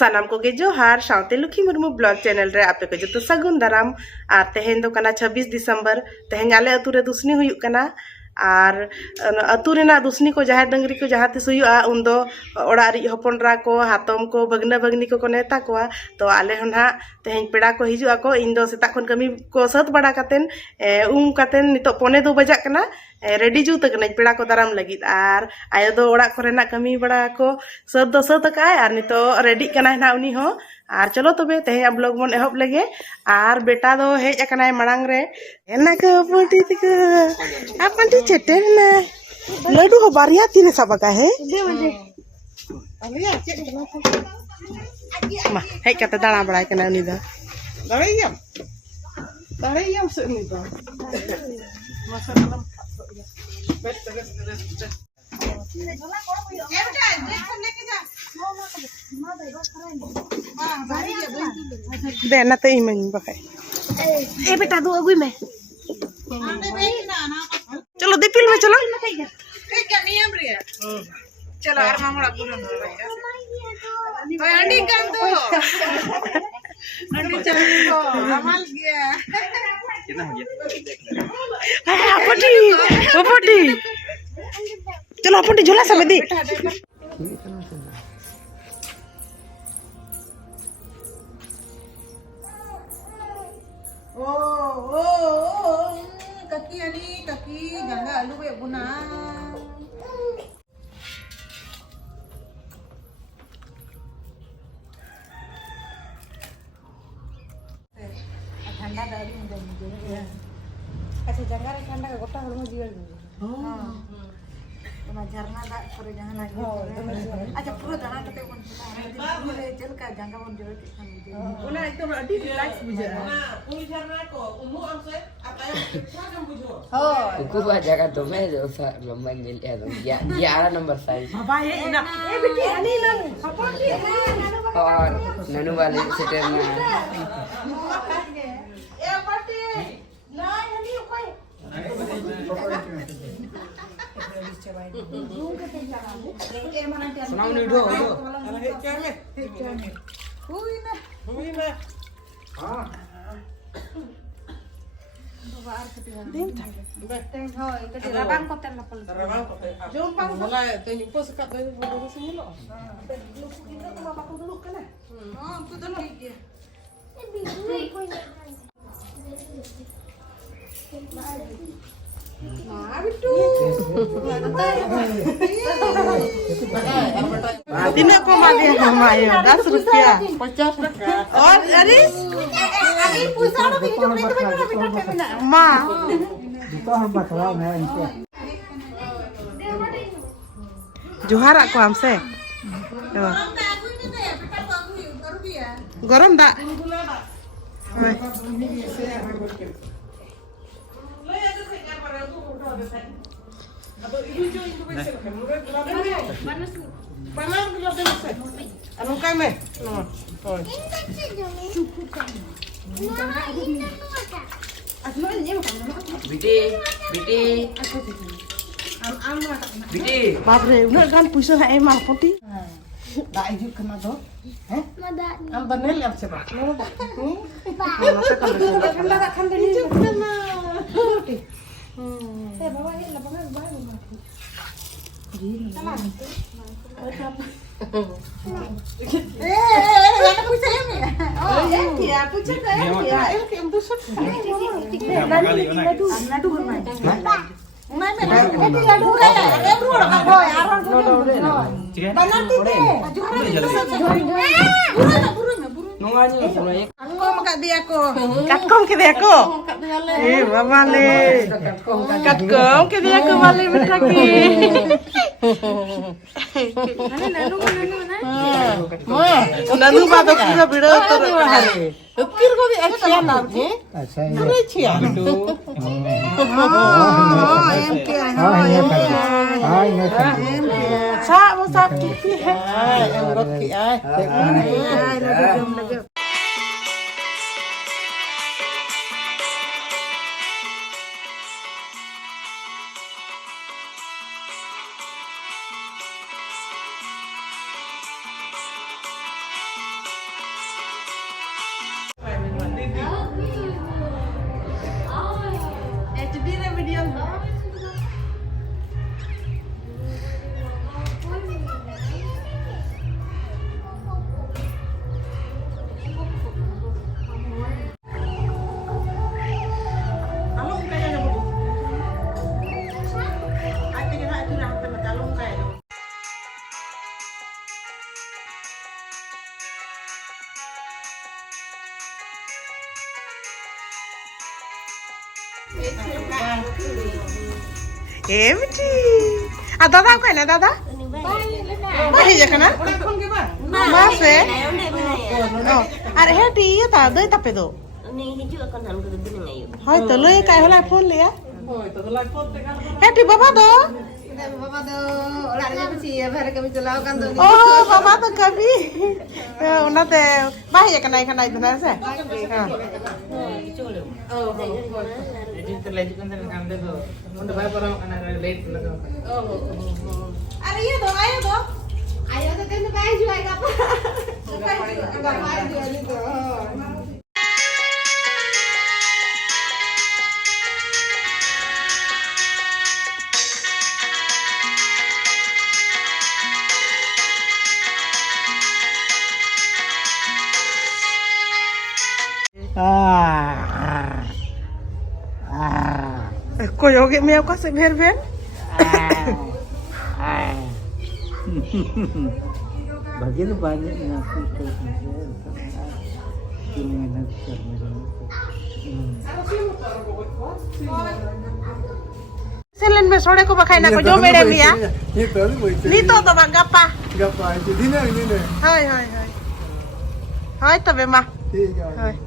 सानाम को गे जोहार साउते लुखी Murmu blog channel रे आपे को जो सगुन दाराम और तेहेन दो कना 26 दिसंबर तेहेन आले अतु रे दुसनी हुयुक कना और अतु रेना दुसनी को जहाँ डंगरी को जहाँ तिस हुयुआ उन दो ओड़ा रि हपनरा को हातम को बगना बगनी को नेता कोआ तो आले हना तेहेन पेड़ा को हिजुआ को इन दो सेता खन कमी को सत बड़ा कातेन कातेन नितो पौने 2 बजा कना रेडी जूत कना पेड़ा को दाराम लगित और आयो दो ओड़ा कोरेना कमी बड़ा को सत का और नितो रेडी कना ना उनी हो और चलो तबे तेहे ब्लॉग मन एहब लगे और बेटा दो हेज अकनाय मड़ांग रे एना को पोटी तिको आपन चेटेर ना लड्डू हो बारिया तीने सबका है मा हेज कते दाणा बड़ाय कना उनी दा दाड़ायम से उनी दा दे ना ते इमन बखाय ए बेटा दो अगुई में चलो दीपिल में चलो नियम रे चलो और मामड़ा पुरन भाई अंडी कर दो अंडी चल दो कमाल गया कितना हो गया पोटी चलो पोटी झोला सब दे ओ kaki ani kaki jangga alu be buna ठंडा dari mudah kasih jangga re ठंडा का गोटा हड़मो जीवन हां तो झरना दा करे जहां लगे अच्छा पूरा दाना कते बन पूरे चल का जंगा बन जोर के खान ओना एकदम अडी रिलैक्स बुझा हां पूरी झरना को उमु हमसे आप एकदम बुझो हां को बा जगह तो मैं जो लंबा मिल गया तो 11 नंबर साइज बाबा ये ना ए बेटी हनी ना सपोर्ट और ननू वाले सेटर ना ए बेटी ना हनी कोई Senang ni dua. Hui na. Ah. Bawa ketiga. Tem hoy, ketiga rabang ko ten lapal. Rabang ko. Jumpang wala te ni po sekat dari bodo semula. Lu kita ko bapak ko dulu kana. Oh, tu dulu dia. Eh biru ko ni. Ini apa mali hamayo 10 rupiah 50 rupiah और अरिस अभी पूछा ना कि मां तो हम बतवा मैं इनसे जोहारा को हमसे गरम दा Anu kami, Biti. Bapak udah kan puasa nak emang putih. Dah ijuk kena tu, Am banel yang siapa? Kalau tak kan dari ijuk kena. Putih. Bawa ni lah, bawa bawa. Anak puasa yang ni? Oh, ya, puasa dah ya. Em puasa. Nadu bermain. Main. Ini ladu kan? Em ruang apa boy? Arang tu. Banan tite. Buru. Nungani semua. Katkom kat dia ko. Katkom ke dia ko. Eh, mama le. Katkom ke dia ko male betul ke. Nanu bato पूरा video तो किर को भी अच्छा नाम है अच्छा है छिया तो हां एम के हां एम सा वो सब ठीक है एम रखी आए लगे ए मिठी आ दादा को ना दादा बाहे जकना मासे अरे हेटी ये ता दई तपे दो नहीं हिजू अकन हम को दिन आयो हाय तो लय काय होला फोन लिया हेटी बाबा दो orang ni mesti hari kami celau kan tu. oh बाबा तो कभी उनाते बाहे जकना इखना इतना से हां अरे ये दो आयो दो Ayo tu kan tu baik juga apa? Enggak baik juga itu. कोई हो गया मैं से भेर भेर भजन बाजे नाती करते मेहनत करने सेलन में सोड़े को बखाई ना को जो मेरे मिया ये कर नी तो गप्पा गप्पा दिन हाय हाय हाय हाय तबे मा ठीक है हाय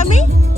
mami?